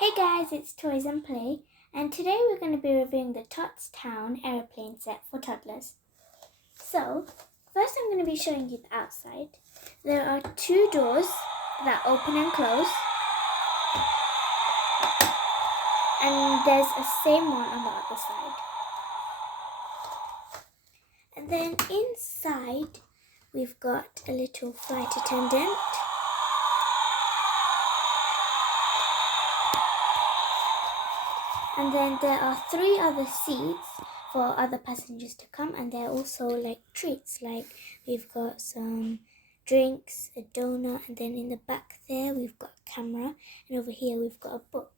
Hey guys, it's Toys and Play, and today we're going to be reviewing the Tots Town Aeroplane set for toddlers. So, first I'm going to be showing you the outside. There are two doors that open and close, and there's a same one on the other side. And then inside, we've got a little flight attendant. And then there are 3 other seats for other passengers to come, and there are also like treats, like we've got some drinks, a donut, and then in the back there we've got a camera, and over here we've got a book.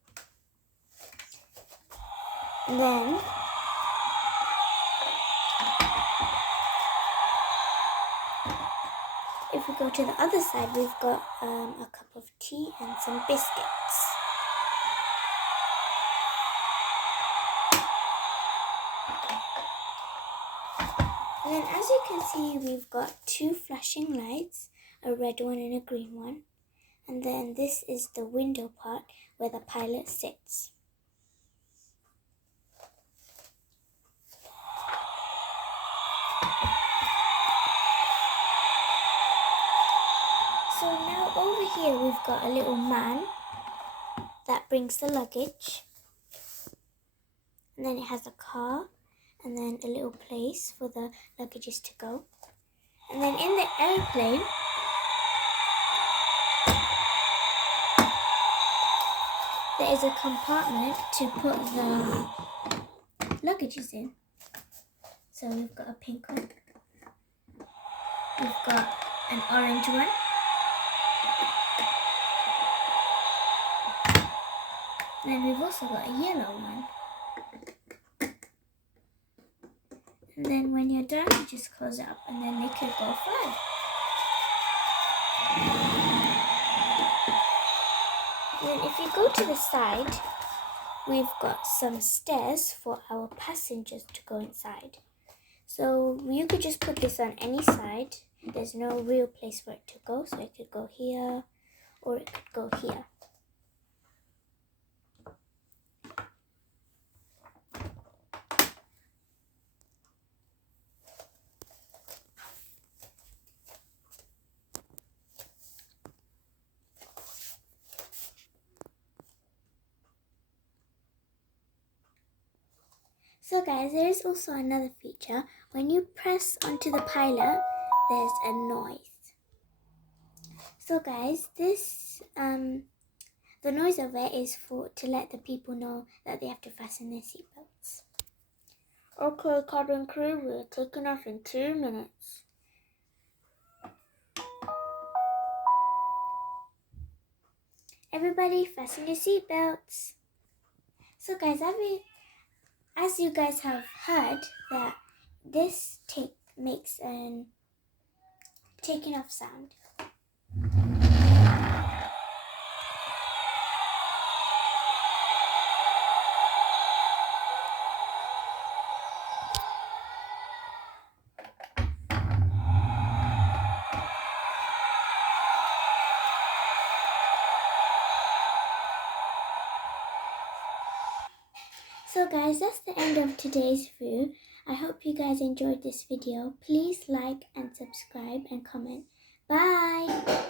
And then if we go to the other side, we've got a cup of tea and some biscuits. And then as you can see, we've got 2 flashing lights, a red one and a green one. And then this is the window part where the pilot sits. So now over here we've got a little man that brings the luggage. And then it has a car. And then a little place for the luggages to go. And then in the airplane, there is a compartment to put the luggages in. So we've got a pink one, we've got an orange one, and then we've also got a yellow one. And then when you're done, you just close it up and then they could go fly. And then if you go to the side, we've got some stairs for our passengers to go inside. So you could just put this on any side. There's no real place for it to go. So it could go here or it could go here. So guys, there is also another feature. When you press onto the pilot, there's a noise. So guys, this the noise over there is to let the people know that they have to fasten their seatbelts. Okay, cabin crew, we're taking off in 2 minutes. Everybody, fasten your seatbelts. So guys, as you guys have heard, that this makes an taking off sound. So guys, that's the end of today's review. I hope you guys enjoyed this video. Please like and subscribe and comment. Bye!